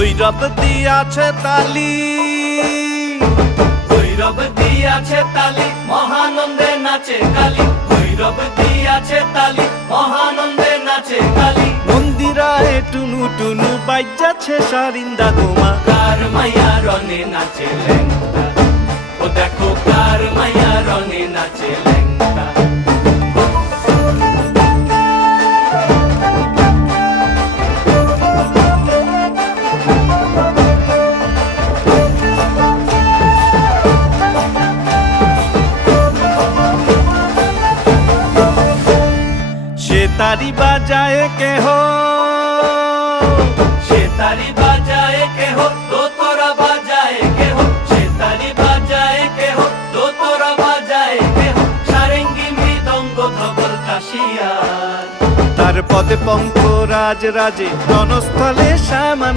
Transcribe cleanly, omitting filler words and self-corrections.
ভৈরব দিয়াছে তালি, ভৈরব দিয়াছে তালি, মহানন্দে নাচে কালী। ভৈরব দিয়াছে তালি, মহানন্দে নাচে কালী। মন্দিরায় টুনু টুনু বাইজাছে সারিন্দা গোমা। কার মাইয়া রনে নাচে ল্যাংটা, ও দেখো কার মাইয়া রনে নাচে ল্যাংটা। সে তারি বাজায় কেহ, সে তারি বাজায় কেহ, দোতরা বাজায় কেহ। সে তারি বাজায় কেহ, দোতরা বাজায় কেহ। সারেঙ্গি মৃদঙ্গ ধবল কাশিয়ার। তার পদে পঙ্ক রাজ রাজে রণস্থলে শ্যামা